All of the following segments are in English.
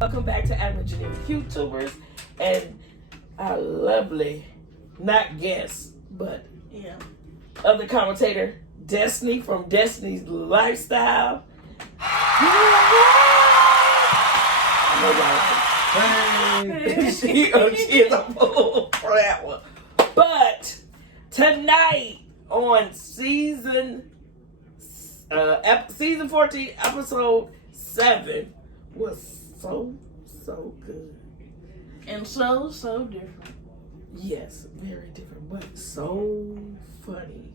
Welcome back to Adam and Geneva YouTubers and our lovely, not guest, but other commentator, Destiny from Destiny's Lifestyle. She is a fool for that one. But tonight on season 14, episode 7 was so good. And so different. Yes, very different, but so funny.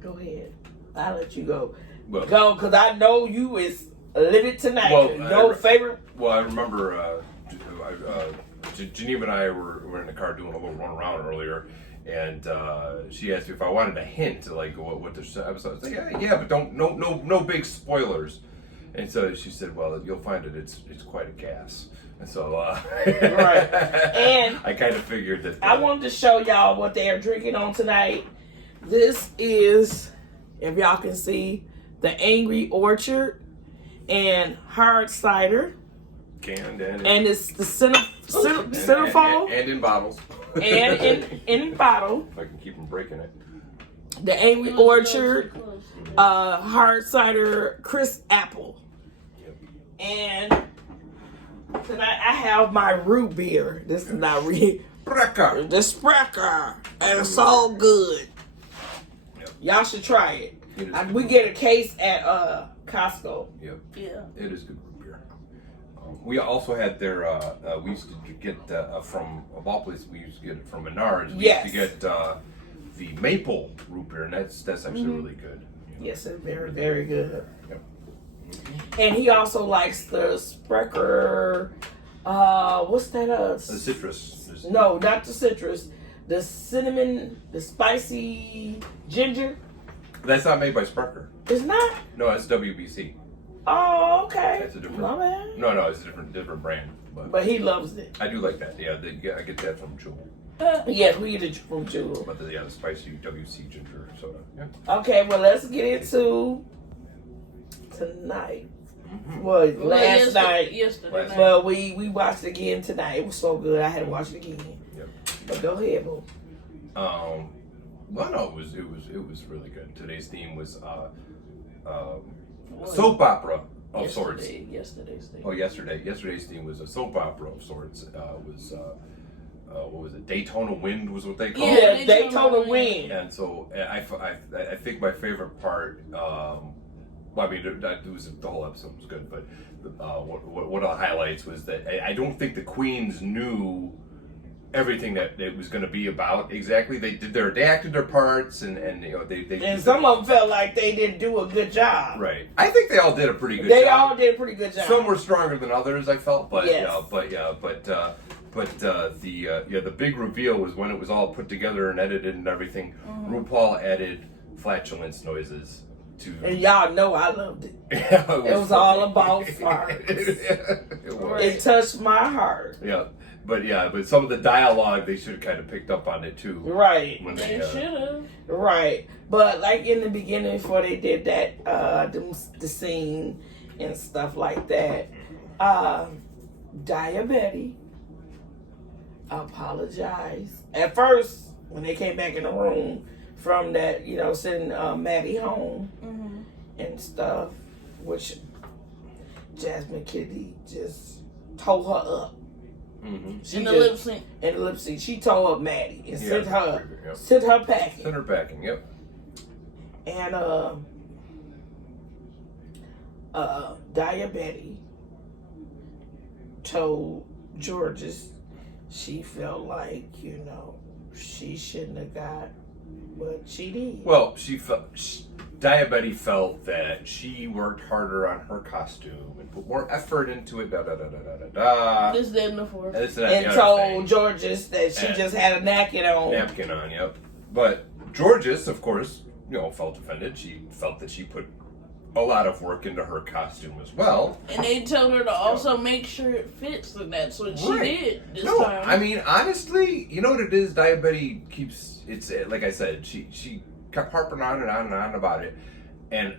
Go ahead. I'll let you go. Well, Go, because I know you is livid tonight. Well, Favorite? Well, I remember Geneva and I were in the car doing a little run around earlier, and she asked me if I wanted a hint, like what the episode. I was like, yeah, but don't no big spoilers. And so she said, well, you'll find it's quite a gas. And so right. And I kind of figured that. I wanted to show y'all what they are drinking on tonight. This is, if y'all can see, the Angry Orchard and hard cider. Canned and it's the centerfold. And in bottles. And in bottle. If I can keep from breaking it. The Angry Orchard, hard cider, crisp apple. Yep. And tonight I have my root beer. This is not real. Sprecher. The Sprecher. And it's so good. Yep. Y'all should try it. We get a case at Costco. Yep. Yeah. It is good root beer. We also had their, we used to get from, of all places, we used to get it from Menards. We used to get the maple root beer, and that's actually really good. Yes, it's very, very good. Yep. And he also likes the Sprecher, what's that? The citrus. No, not the citrus. The cinnamon, the spicy ginger. That's not made by Sprecher. It's not? No, it's WBC. Oh, okay. That's a different. My bad. No, it's a different brand. But he loves it. I do like that. Yeah, I get that from Jewel. Yes, we get it from Jewel. But the spicy WC ginger soda. Yeah. Okay, well, let's get into tonight. Well, last night. Yesterday night. Well, we watched it again tonight. It was so good. I had to watch it again. Yep. But go ahead, boo. Well, no, it was really good. Today's theme was a soap opera of sorts. Yesterday's theme. Oh, yesterday's theme was a soap opera of sorts. What was it? Daytona Wind was what they called it. Yeah, Daytona Wind. And so I think my favorite part. Well, I mean, it was the whole episode was good, but one of the highlights was that I don't think the queens knew everything that it was going to be about exactly. They acted their parts, and you know they and some of them felt like they didn't do a good job. Right. I think they all did a pretty good job. They all did a pretty good job. Some were stronger than others, I felt, but yes. The big reveal was when it was all put together and edited and everything. RuPaul added flatulence noises to. And y'all know I loved it. Yeah, it was all about farts. It touched my heart. Yeah. But some of the dialogue, they should have kind of picked up on it too. Right. When they should have. Right. But like in the beginning, before they did that, the scene and stuff like that, Diabetes apologized. At first, when they came back in the room from that, sending Maddie home and stuff, which Jasmine Kitty just tore her up. In the lip sync. In the lip sync. She tore up Maddie and sent her packing. Sent her packing, yep. And Diabetes told Georges she felt like, she shouldn't have got what she did. Well, Diabetes felt that she worked harder on her costume and put more effort into it. This, that, and the fourth. And told Georges that she just had a napkin on. Yep. But Georges, of course, felt offended. She felt that she put a lot of work into her costume as well. And they told her to also make sure it fits, and that's what she did this time. I mean, honestly, you know what it is? Diabetes keeps, it's like I said, she kept harping on and on and on about it. And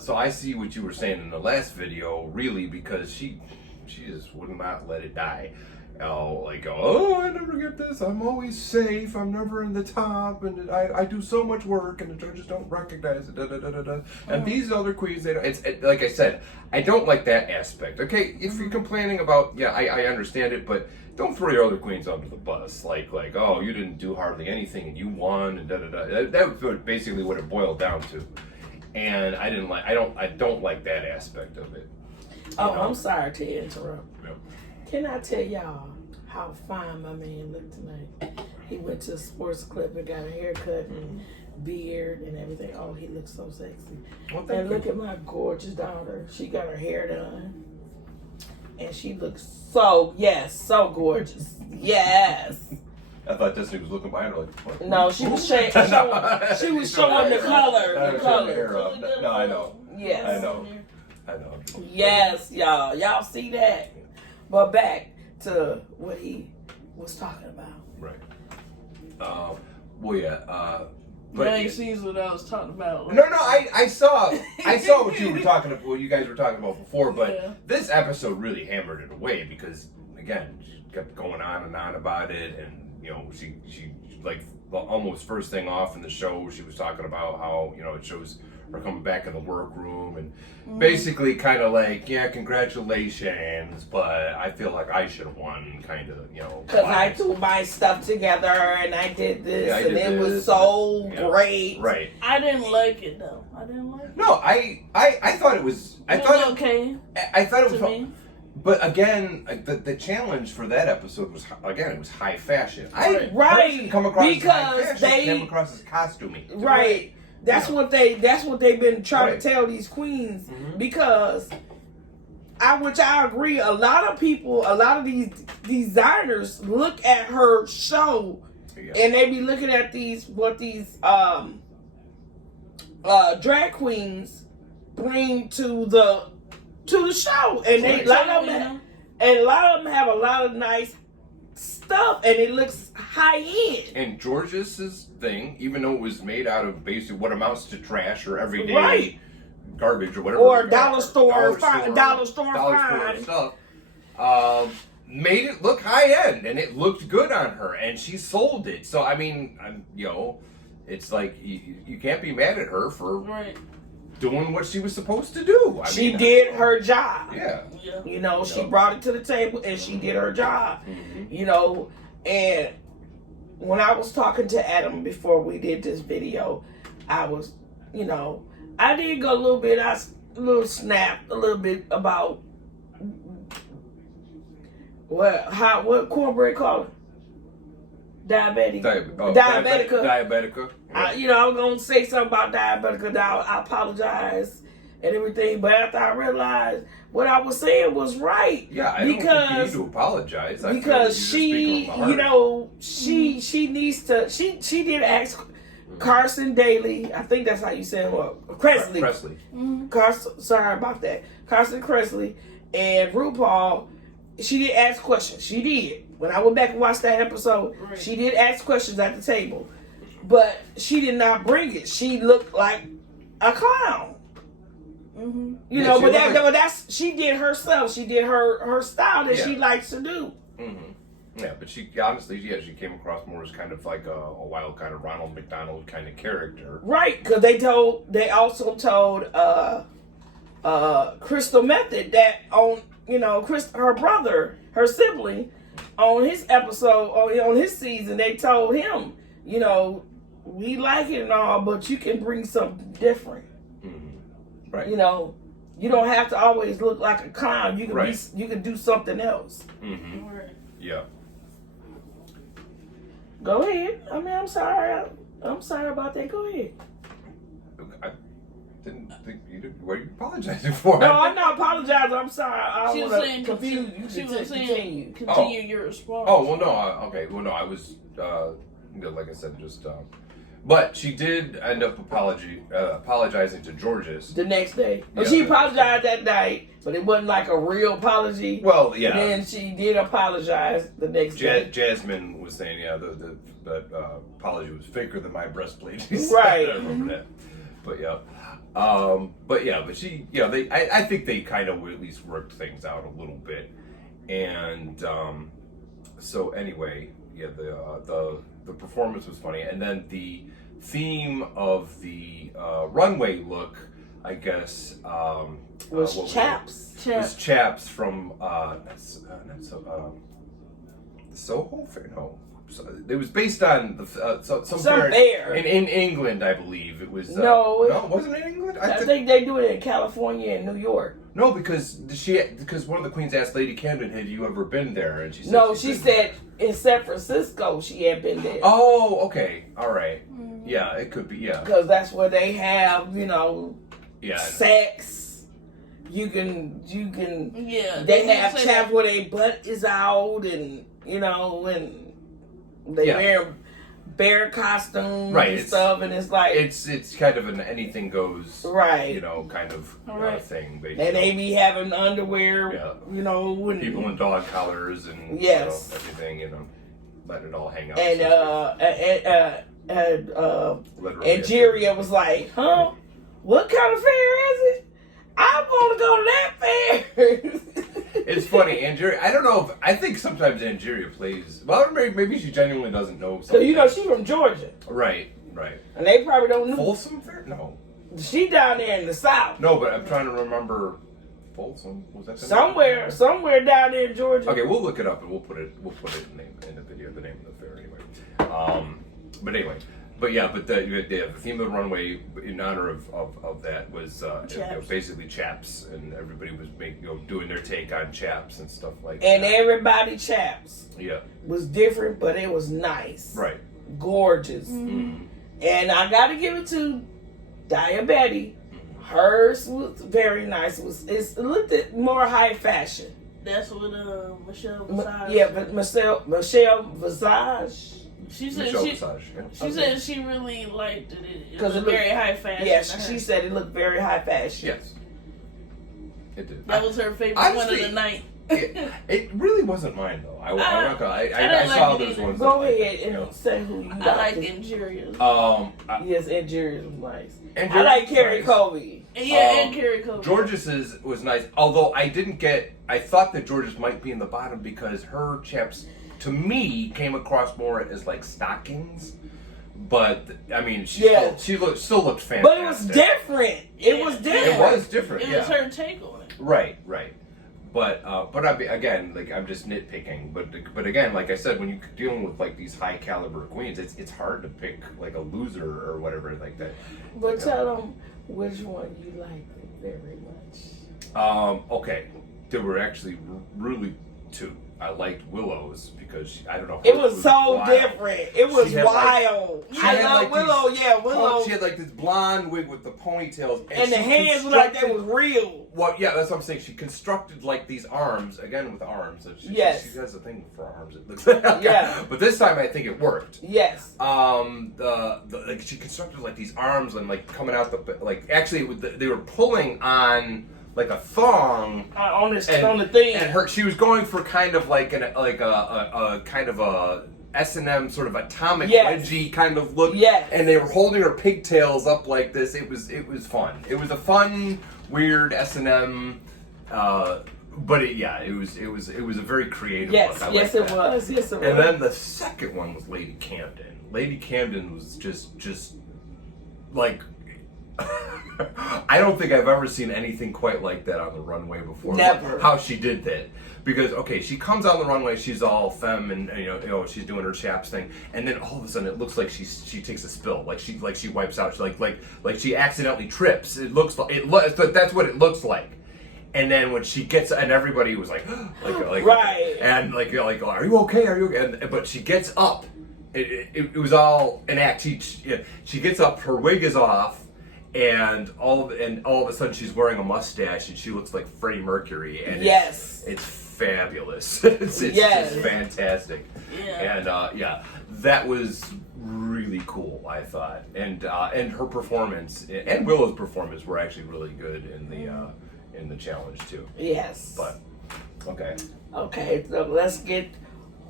so I see what you were saying in the last video, really, because she she just would not let it die. Like, oh, I never get this. I'm always safe. I'm never in the top, and I do so much work, and the judges don't recognize it. Da, da, da, da, da. And these other queens, they don't. It's like I said, I don't like that aspect. Okay, if you're complaining about, yeah, I understand it, but don't throw your other queens under the bus. Like, oh, you didn't do hardly anything, and you won, and da da da. That was basically what it boiled down to. And I don't like that aspect of it. Oh, I'm sorry to interrupt. Yep. Can I tell y'all how fine my man looked tonight? He went to a sports club and got a haircut and beard and everything. Oh, he looks so sexy. Well, and look at my gorgeous daughter. She got her hair done. And she looks so gorgeous. Yes. I thought Destiny was looking behind her like, what? No, she was showing the color. The color. No, I know. Yes. I know. Yes, y'all. Y'all see that? But back to what he was talking about. Right. Well, yeah. But you ain't seen what I was talking about. No, I saw what you were talking about, what you guys were talking about before, but this episode really hammered it away because, again, she kept going on and on about it, and she like almost first thing off in the show, she was talking about how it shows her coming back in the workroom and basically kind of like, yeah, congratulations, but I feel like I should have won, kind of, because I threw my stuff together and I did this, and it was so great. Right. I didn't like it though. No, I thought it was. I thought it was okay. I thought it was. Me. But again, the challenge for that episode was, again, it was high fashion. Right. Come across because as high fashion, came across as costumey. Right. That's what they've been trying to tell these queens, because which I agree, a lot of these designers look at her show and they be looking at these drag queens bring to the show, and a lot of them have a lot of nice stuff, and it looks high end. And George's thing, even though it was made out of basically what amounts to trash or everyday garbage or whatever, or dollar store fine stuff, made it look high end, and it looked good on her, and she sold it. So I mean, it's like you can't be mad at her for doing what she was supposed to do. She did her job. Yeah. She brought it to the table and she did her job. And when I was talking to Adam before we did this video, I was, I did go a little bit, snapped a little bit about what Cornbread called it? Diabetica. I was gonna say something about Diabetica. I apologize and everything, but after I realized what I was saying was right. Yeah, I don't think you need to apologize. Because she needs to. She did ask Carson Daly. I think that's how you say it. Kressley. Carson. Sorry about that. Carson Kressley and RuPaul. She did ask questions. She did. When I went back and watched that episode, she did ask questions at the table. But she did not bring it. She looked like a clown. That's she did herself. She did her style that she likes to do. Yeah, but she honestly, she came across more as kind of like a wild kind of Ronald McDonald kind of character. Right, because they also told Crystal Method that on her brother, her sibling, on his episode, on his season, they told him, we like it and all, but you can bring something different. Right. You don't have to always look like a clown. You can you can do something else. Yeah. Go ahead. I mean, I'm sorry about that. Go ahead. I didn't think you did. What are you apologizing for? No, I'm not apologizing. I'm sorry. I she was saying confused. She was saying continue your response. Oh well, no. Okay. Well, no. I was like I said, just. But she did end up apologizing to Georges the next day. Well, she apologized that night, but it wasn't like a real apology. Well, yeah. And then she did apologize the next day. Jasmine was saying, the apology was faker than my breastplate. Right. I remember that. But she, I think they kind of at least worked things out a little bit. And so anyway, yeah, the performance was funny, and then the theme of the runway look, I guess, was chaps. Was chaps from Soho Fair? No. It was based on some fair in England, I believe. It was no, it wasn't in England. I think they do it in California and New York. No, because one of the queens asked Lady Camden, "Had you ever been there?" And she said, "No." She said in San Francisco she had been there. Oh, okay, all right, yeah, it could be, yeah, because that's where they have, sex. You can. Yeah, they have chaps where their butt is out, and and they wear bear costumes and stuff, and it's like it's kind of an anything goes, right? Kind of thing. Basically. And they be having underwear, and people in dog collars and everything, letting it all hang out. And Algeria was like, "Huh? What kind of fair is it? I'm gonna go to that fair." It's funny, Angeria. I don't know I think sometimes Angeria plays. Well, maybe she genuinely doesn't know. So she's from Georgia, right? And they probably don't know. Folsom Fair? No. She down there in the South. No, but I'm trying to remember. Folsom, was that somewhere down there in Georgia? Okay, we'll look it up and we'll put it in the video. The name of the fair, anyway. But the theme of the runway in honor of that was basically chaps, and everybody was doing their take on chaps and stuff like that. And everybody chaps. Yeah. Was different, but it was nice. Right. Gorgeous. Mm-hmm. And I got to give it to Diabetes. Hers was very nice. It looked at more high fashion. That's what Michelle Visage. Yeah, but Michelle Visage. She said she said she really liked it because it looked very high fashion. Yes, she said it looked very high fashion. Yes, it did. That was her favorite one of the night. It really wasn't mine though. I saw those ones. Go ahead and say who you like. I like Ingeria's. Yes, Ingeria's was nice. I like Carrie Colby. Yeah, and Carrie Colby. George's was nice, although I thought that George's might be in the bottom because her chaps, to me, came across more as like stockings. But I mean, she still looked fantastic. But it was different. It was different. It was her take on it. Right. But again, like I'm just nitpicking. But again, like I said, when you're dealing with like these high caliber queens, it's hard to pick like a loser or whatever like that. But tell them which one you liked very much. Okay, there were actually really two. I liked Willow's because I don't know. It was so wild. Different. It was wild. I love Willow. Willow. She had like this blonde wig with the ponytails, and the hands were like they was real. Well, yeah, that's what I'm saying. She constructed like these arms again with arms. She has a thing for arms. It looks like. Yeah. But this time I think it worked. Yes. Like she constructed like these arms and like coming out they were pulling on. Like a thong on the thing, and she was going for kind of like a kind of a S&M sort of atomic wedgie kind of look. Yes. And they were holding her pigtails up like this. It was fun. It was a fun, weird S&M. But it was a very creative look. Yes, it was. And then the second one was Lady Camden. Lady Camden was just like. I don't think I've ever seen anything quite like that on the runway before. Never. How she did that. Because, she comes on the runway, she's all femme and she's doing her chaps thing, and then all of a sudden it looks like she takes a spill, like she wipes out, like she accidentally trips. It looks like that's what it looks like. And then when she gets, and everybody was like right, and like are you okay? But she gets up. It was all an act. She gets up, her wig is off. And all of a sudden she's wearing a mustache and she looks like Freddie Mercury and it's fabulous. It's just fantastic. Yeah. And that was really cool, I thought. And her performance and Willow's performance were actually really good in the challenge too. Yes. But okay, so let's get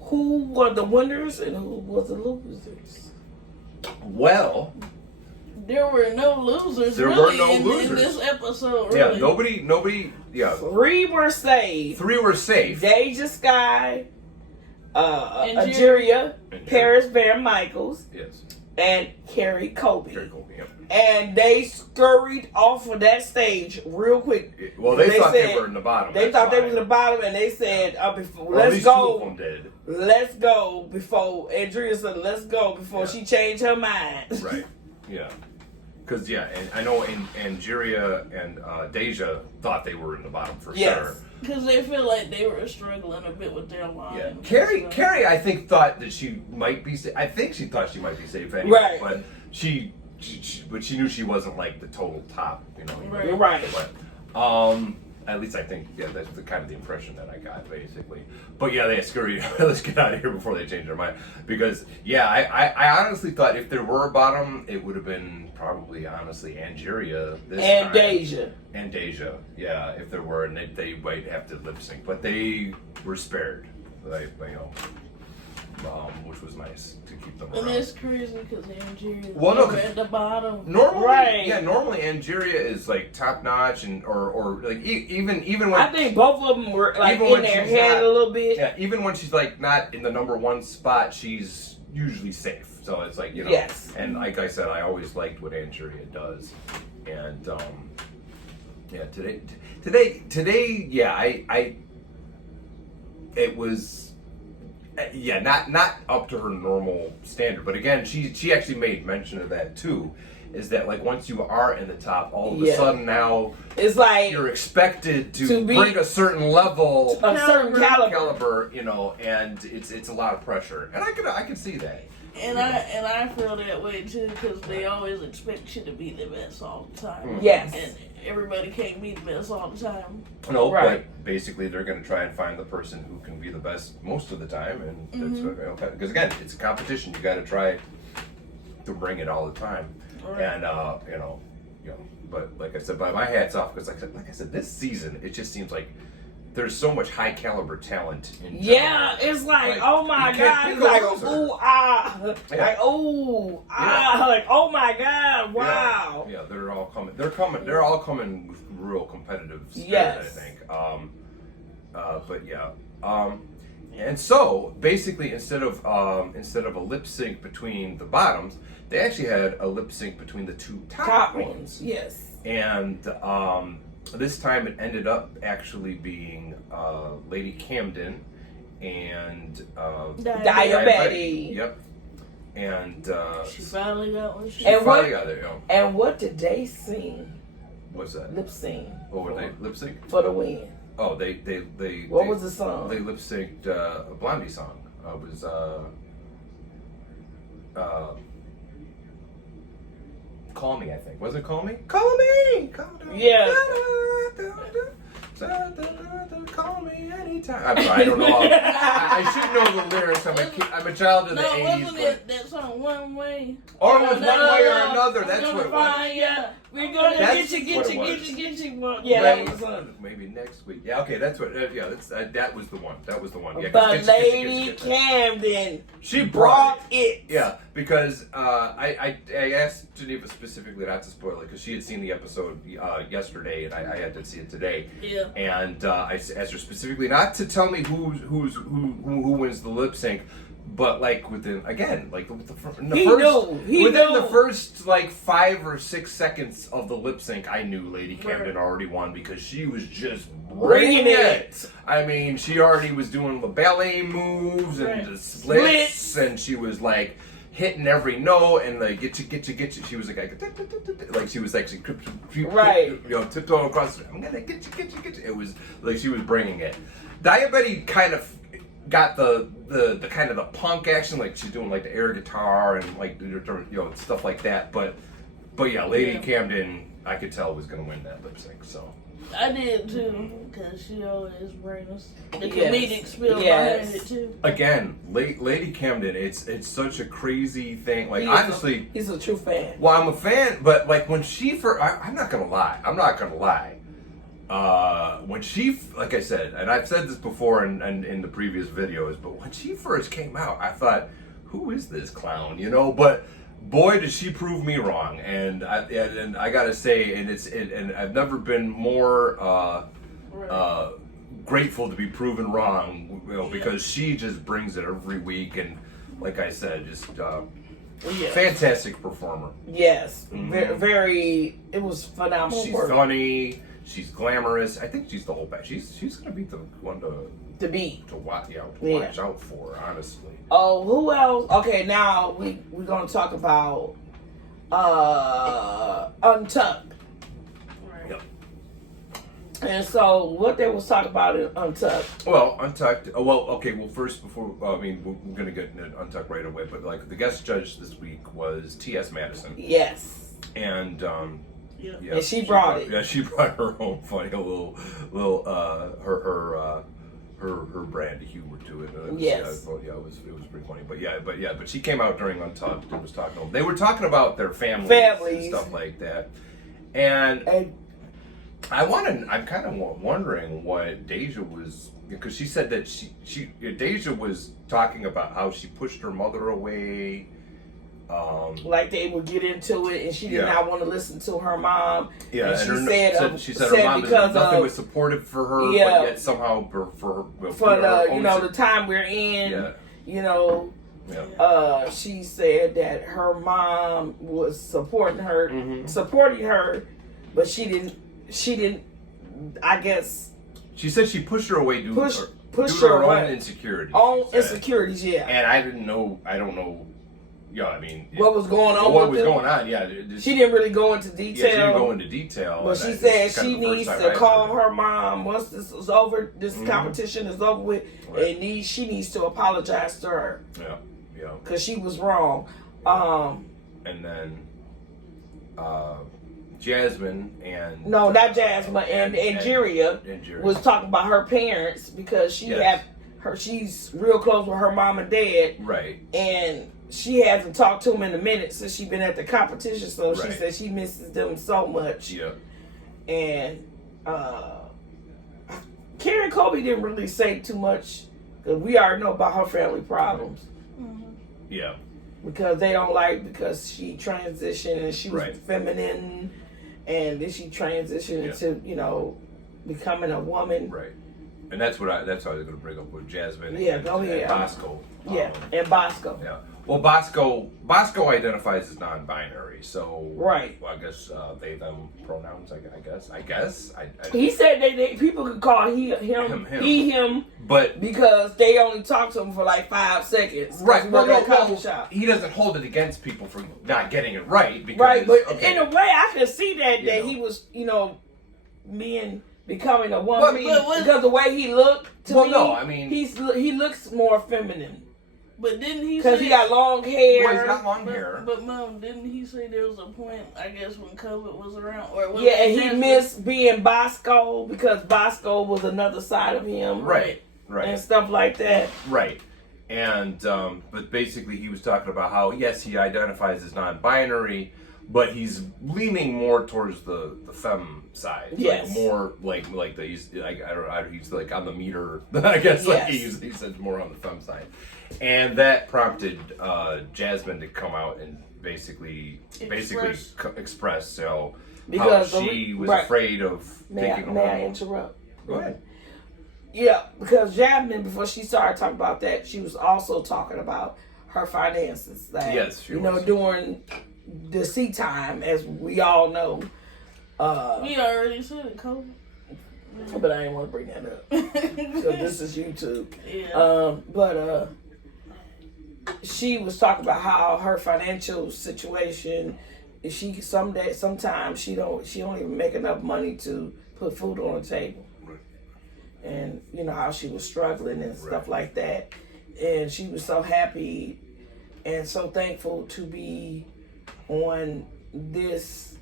who were the winners and who were the losers. Well, there were no losers. There really were no in losers. this episode. Really. Yeah, nobody. Yeah, 3 were saved. 3 were safe. Deja Sky, Algeria, Paris Van Michaels, Yes. and Carrie Colby. Very cool. Yep. And they scurried off of that stage real quick. Well, they thought said, they were in the bottom. They That's thought they why. was in the bottom, and they said, before, Well, at let's least 2 of go. them did. Let's go before Andrea said, let's go before she changed her mind. Right. Yeah. Because, and I know Angeria and Deja thought they were in the bottom for sure. Because they feel like they were struggling a bit with their line. Yeah. Carrie, I think, thought that she might be safe. I think she thought she might be safe anyway. Right. But she knew she wasn't like the total top, Right. But, at least I think, that's the kind of the impression that I got, basically. But yeah, they scurried. Let's get out of here before they change their mind. Because, I honestly thought if there were a bottom, it would have been probably, honestly, Angeria this time. And Deja. Yeah, if there were, and they might have to lip sync. But they were spared, which was nice to keep them around. And it's crazy because Angeria is at the bottom. Normally Angeria is like top notch, and or like even when I think both of them were like in their head a little bit. Yeah, even when she's like not in the number 1 spot, she's usually safe. So it's like Yes. And like I said, I always liked what Angeria does, and today, I it was. Not up to her normal standard, but again, she actually made mention of that too. Is that like once you are in the top, all of a sudden now it's like you're expected to bring a certain level, a certain caliber, and it's a lot of pressure, and I can see that. And I feel that way too because they always expect you to be the best all the time. Mm-hmm. Yes. And everybody can't be the best all the time. No, right. But basically they're going to try and find the person who can be the best most of the time, and that's what, because again, it's a competition. You got to try to bring it all the time, Right. and But like I said, my hat's off because like I said, this season it just seems like there's so much high caliber talent in general. it's like oh my god, it's like ooh like like oh my god, wow. Yeah, they're all coming. They're all coming with real competitive spirit, I think. And so basically, instead of a lip sync between the bottoms, they actually had a lip sync between the 2 top ones. Yes. And this time it ended up actually being Lady Camden and Diabetes. Yep. And she finally got what she finally got there. And what did they sing? What's that? Lip sync. What were they lip sync? For the win. Oh, they. What was the song? They lip synced a Blondie song. It was Call Me, I think. Was it Call Me? Call Me! Call me. Yeah. Call me anytime. I'm sorry, I don't know. I should know the lyrics. I'm a child of the 80s. Wasn't it that song One Way? Or it was One Way or Another. That's what it was. Yeah. We're gonna get you. Yeah, that was the song. Maybe next week. Yeah, okay, that's what. That was the one. That was the one. Yeah, but Lady Camden, she brought it. Yeah, because I asked Geneva specifically not to spoil it because she had seen the episode yesterday and I had to see it today. Yeah. And I asked her specifically not to tell me who wins the lip sync. But like within the first like 5 or 6 seconds of the lip sync, I knew Lady Camden already won because she was just bringing it. I mean, she already was doing the ballet moves and the splits, and she was like hitting every note and like get you. She was like she was actually tiptoeing across. I'm gonna get you. It was like she was bringing it. Diabetes kind of got the kind of the punk action, like she's doing like the air guitar and like stuff like that. But yeah, Lady Camden, I could tell was gonna win that lip sync. So I did too, because she always brings us the comedic spill behind it too. Again, Lady Camden, it's such a crazy thing. Like honestly, he's a true fan. Well, I'm a fan, but like when she first, I'm not gonna lie. When she, like I said, and I've said this before in the previous videos, but when she first came out, I thought, who is this clown? But boy, did she prove me wrong. And I gotta say, and I've never been more grateful to be proven wrong, because she just brings it every week. And like I said, just fantastic performer. Yes, very. It was phenomenal. She's work. funny. She's glamorous. I think she's the whole bag. She's gonna be the one to beat. To watch out for, honestly. Oh, who else? Okay, now we're gonna talk about Untucked. Right. Yep. And so, what they was talking about in Untucked? Well, Untucked. First, before we're gonna get into Untucked right away, but like the guest judge this week was T.S. Madison. Yes. And yeah, and she brought it. Yeah, she brought her own funny little her brand of humor to it. Yes. It was pretty funny. But she came out during Untucked and was talking to them. They were talking about their families and stuff like that. And I'm kind of wondering what Deja was, because she said that Deja was talking about how she pushed her mother away. Like they would get into it, and she did not want to listen to her mom. Yeah, and she said her mom nothing was supportive for her, but yet somehow for the time we're in, she said that her mom was supporting her, but she didn't. I guess she said she pushed her away due to her own insecurities. Insecurities, yeah. And I don't know. Yeah, I mean, what was going on? What was going on? Yeah, she didn't really go into detail. Yeah, she didn't go into detail. But she said she needs to call her mom once this is over. This competition is over with, and she needs to apologize to her. Yeah, because she was wrong. And then Jasmine and not Jasmine and Jiria was talking about her parents, because she's real close with her mom and dad, right? And she hasn't talked to them in a minute since she's been at the competition, so she said she misses them so much. Yeah. And Karen Colby didn't really say too much, because we already know about her family problems. Mm-hmm. Yeah. Because they don't because she transitioned and she was feminine, and then she transitioned into, becoming a woman. Right. And that's what I was going to bring up with Jasmine and Bosco. And Bosco. Yeah. Well, Bosco identifies as non-binary, so I guess they them pronouns. I guess. He said they people could call him, but because they only talk to him for like 5 seconds. Right. He doesn't hold it against people for not getting it right. Because, but in a way, I can see that he was, becoming a woman, because the way he looked he looks more feminine. But didn't he? Because he got long hair. Well, he's got long hair. But Mom, didn't he say there was a point, I guess, when COVID was around, and he missed being Bosco, because Bosco was another side of him, right, and stuff like that, right. And but basically, he was talking about how he identifies as non-binary, but he's leaning more towards the femme side. Yes. More like the he's like on the meter. I guess he said more on the femme side. And that prompted Jasmine to come out and basically express how she was afraid of taking a home. May I interrupt? Go ahead. Yeah, because Jasmine, before she started talking about that, she was also talking about her finances. She was. During the sea time, as we all know. We already said it, Kobe. But I didn't want to bring that up. So this is YouTube. Yeah. She was talking about how her financial situation, sometimes she don't even make enough money to put food on the table. Right. And how she was struggling and stuff like that. And she was so happy and so thankful to be on this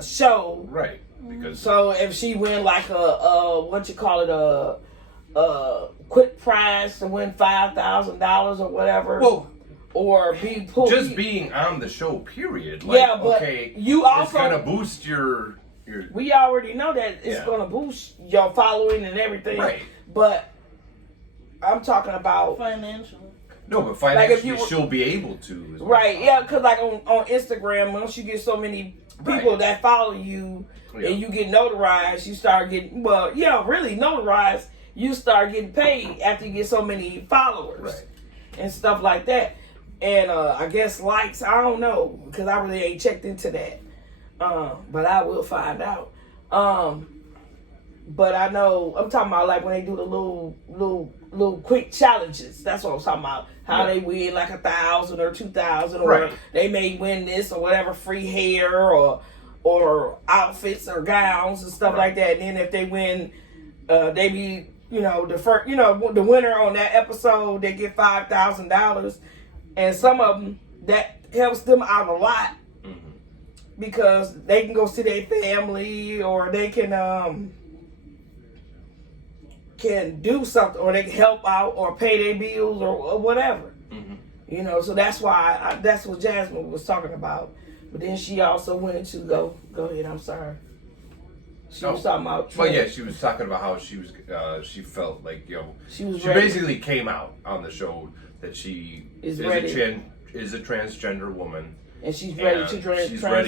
show. Right. Because so if she win like a quick prize to win $5,000 or whatever, or be pulled, being on the show, period. You also it's gonna boost your. We already know that it's gonna boost your following and everything, right? But I'm talking about financially. No, but financially she'll be able to. Right, yeah, because like on Instagram, once you get so many people that follow you and you get notarized, you start getting, really notarized, you start getting paid after you get so many followers and stuff like that. And I guess likes, I don't know, because I really ain't checked into that. But I will find out. But I know, I'm talking about like when they do the little quick challenges. That's what I'm talking about. How they win like 1,000 or 2,000, or they may win this or whatever, free hair or outfits or gowns and stuff like that. And then if they win, they be, the first, the winner on that episode, they get $5,000. And some of them, that helps them out a lot because they can go see their family, or they can do something, or they can help out or pay their bills or whatever. So that's why that's what Jasmine was talking about. But then she also went into go ahead, I'm sorry. She was talking about she was talking about how she was she felt like she ready. Basically came out on the show that she is a transgender woman. And she's ready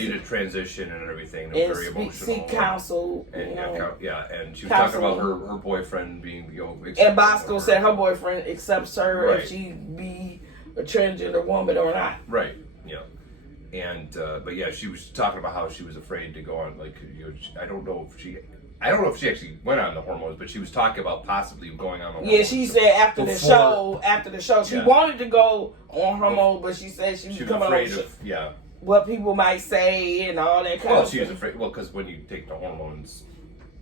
to transition and everything. And very emotional. Seek counsel. And she was talking about her boyfriend being and Bosco said her boyfriend accepts her if she be a transgender woman or not. Right. Yeah. And but she was talking about how she was afraid to go on. Like I don't know if she actually went on the hormones, but she was talking about possibly going on the hormones. Yeah, she said after the show, she wanted to go on hormones, but she said she was coming afraid on what people might say and all that kind of stuff. Well, she was afraid. Well, because when you take the hormones,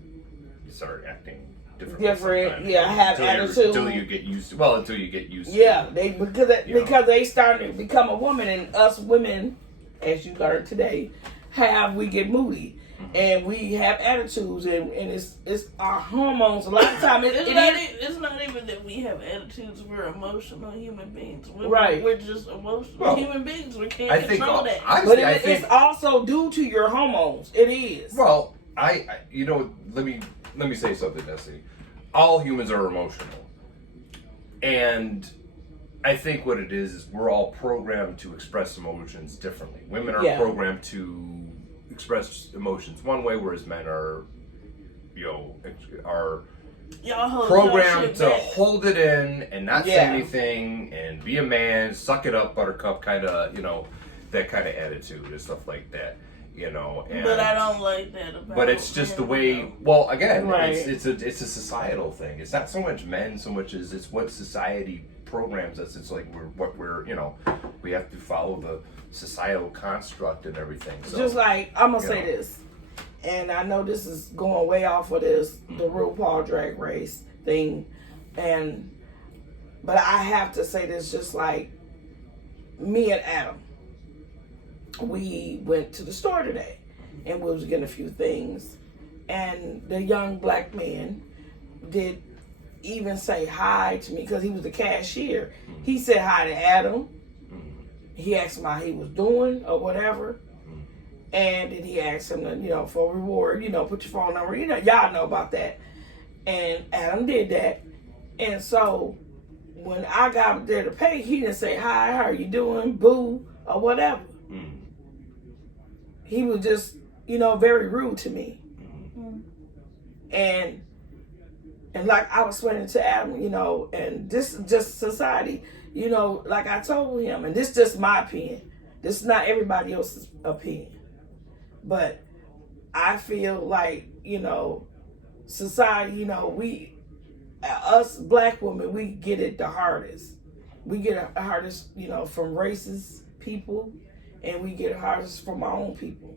you start acting different. Have attitude until you get used to. Well, until you get used to. Yeah, because they starting to become a woman, and us women, as you learned today, we get moody. And we have attitudes, and it's our hormones. A lot of times, it's not even that we have attitudes. We're emotional human beings. We're just emotional human beings. We can't control that. Honestly, but it's also due to your hormones. It is. Well, let me say something, Nessie. All humans are emotional, and I think what it is we're all programmed to express emotions differently. Women are programmed to express emotions one way, whereas men are programmed to hold it in and not say anything and be a man, suck it up, buttercup, kind of, that kind of attitude and stuff like that, And, but I don't like that about. But it's just the way. Well, again, it's a societal thing. It's not so much men so much as it's what society programs us. It's like we have to follow the societal construct and everything. So, just like I'm gonna say this, and I know this is going way off of this the RuPaul Drag Race thing, but I have to say this. Just like me and Adam, we went to the store today, and we was getting a few things, and the young black man did even say hi to me because he was the cashier. He said hi to Adam. He asked him how he was doing or whatever. And then he asked him to, for a reward, put your phone number. Y'all know about that. And Adam did that. And so when I got there to pay, he didn't say, hi, how are you doing, boo, or whatever. He was just, very rude to me. And like I was explaining to Adam, and this is just society. Like I told him, and this is just my opinion. This is not everybody else's opinion. But I feel like, society, us black women, we get it the hardest. We get it the hardest, from racist people, and we get it hardest from our own people.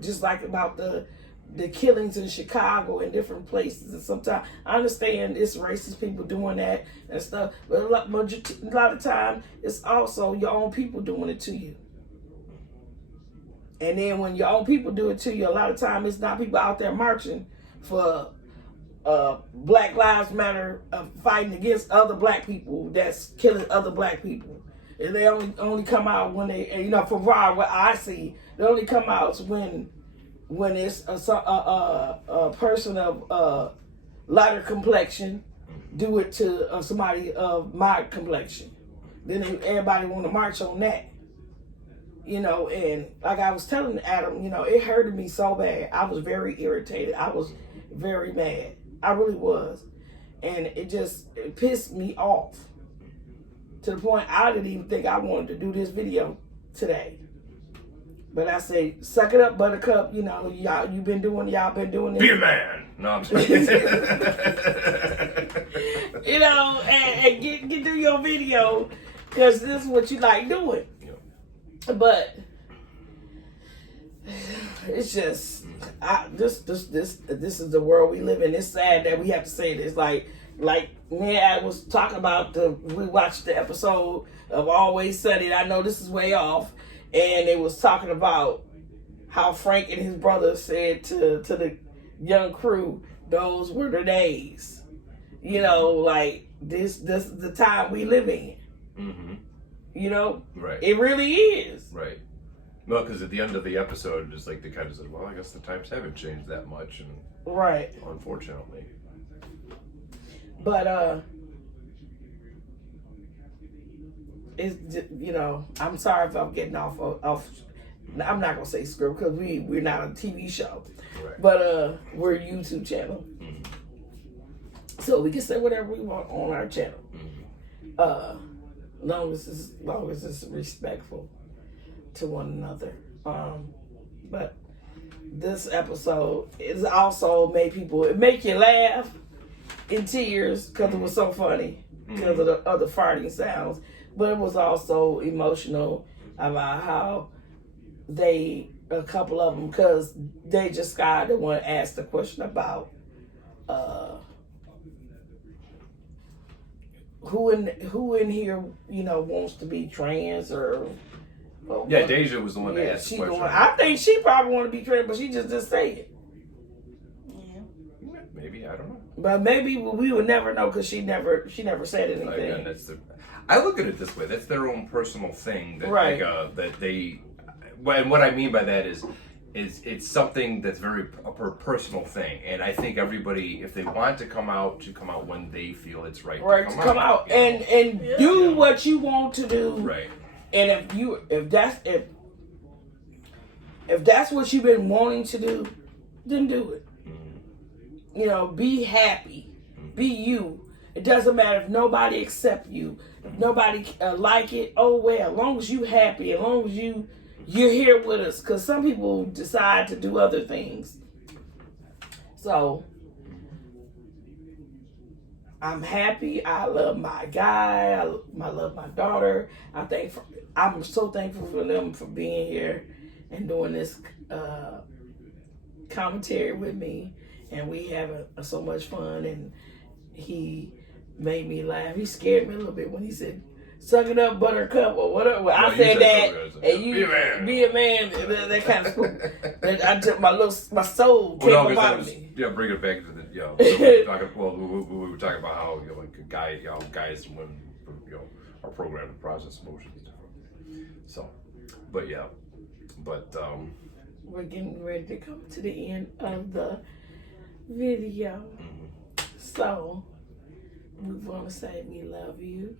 Just like about the killings in Chicago and different places, and sometimes I understand it's racist people doing that and stuff, but a lot of time it's also your own people doing it to you. And then when your own people do it to you, a lot of time it's not people out there marching for Black Lives Matter, fighting against other black people that's killing other black people. And they only come out when they, from what I see, they only come out when it's a person of lighter complexion do it to somebody of my complexion. then everybody want to march on that. You know, and like I was telling Adam, you know, it hurted me so bad. I was very irritated. I was very mad. I really was. And it pissed me off to the point I didn't even think I wanted to do this video today. But I say, suck it up, Buttercup. You know, y'all been doing this. Be a man. No, I'm sorry. You know, and get do your video, because this is what you like doing. But it's just this is the world we live in. It's sad that we have to say this. Like me and I was talking about we watched the episode of Always Sunny. I know this is way off, and it was talking about how Frank and his brother said to the young crew, those were the days. You know, like this is the time we live in. Mm-hmm. You know, right? It really is, right. Well, because at the end of the episode, just like they kind of said, well, I guess the times haven't changed that much, and right, unfortunately. But it's, you know, I'm sorry if I'm getting off. I'm not gonna say script because we're not a TV show, right. But we're a YouTube channel, mm-hmm. So we can say whatever we want on our channel. Mm-hmm. Long as it's respectful to one another. But this episode is also make you laugh in tears because it was so funny because of the other farting sounds. But it was also emotional about how a couple of them, because they just got the one asked the question about who in here, you know, wants to be trans or yeah, Deja was the one that asked the question. I think she probably want to be trans, but she just didn't say it. Yeah, maybe, I don't know. But maybe we would never know because she never said anything. Again, I look at it this way: that's their own personal thing. That, right. Like, that they. And what I mean by that is it's something that's very a personal thing, and I think everybody, if they want to come out when they feel it's right. Right, to come out and do what you want to do. Right. And if that's what you've been wanting to do, then do it. Mm-hmm. You know, be happy, be you. It doesn't matter if nobody accept you, if nobody like it. Oh well, as long as you happy, as long as you're here with us. Because some people decide to do other things. So I'm happy. I love my guy. I love my daughter. I'm so thankful for them for being here and doing this commentary with me. And we have so much fun. And he made me laugh. He scared me a little bit when he said, "Suck it up, Buttercup," or whatever. Well, I said that, and you be a man. That kind of school. I took my soul came up out of me. Yeah, bring it back to the we were talking about how like guys and women are programmed to process emotions differently. So, but we're getting ready to come to the end of the video. Mm-hmm. So we want to say we love you.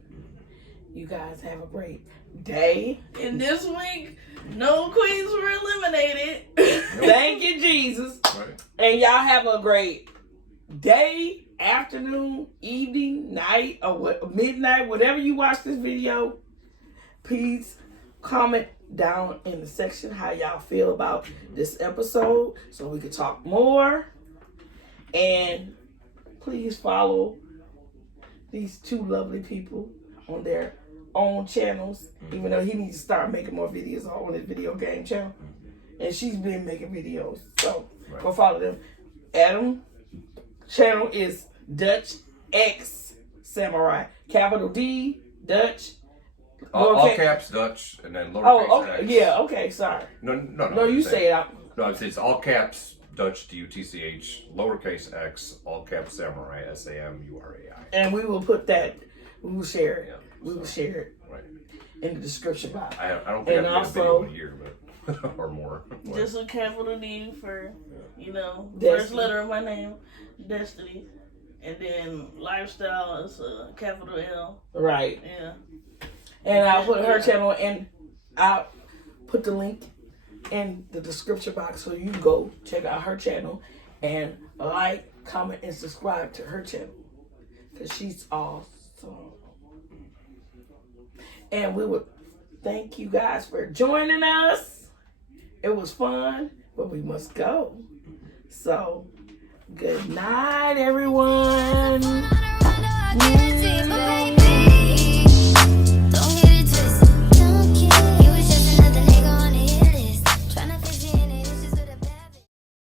You guys have a great day. And this week, no queens were eliminated. Thank you, Jesus. Right. And y'all have a great day, afternoon, evening, night, or midnight, whatever you watch this video. Please comment down in the section how y'all feel about this episode so we can talk more. And please follow these two lovely people on their own channels, even though he needs to start making more videos on his video game channel. And she's been making videos. So go follow them. Adam channel is Dutch X Samurai. Capital D, Dutch. All caps Dutch and then lowercase X. Yeah, okay, sorry. No, you say it out. No, I'd say it's all caps Dutch DUTCH, lowercase X, all caps Samurai SAMURAI. And we will put that. We will share it. We will share it in the description box. I don't think I've made a video in a year, but or more. Just a capital D for, Destiny. First letter of my name, Destiny. And then lifestyle is a capital L. Right. Yeah. And I'll put her channel, and I'll put the link in the description box so you can go check out her channel and like, comment, and subscribe to her channel because she's awesome. And we would thank you guys for joining us. It was fun, but we must go. So, good night, everyone.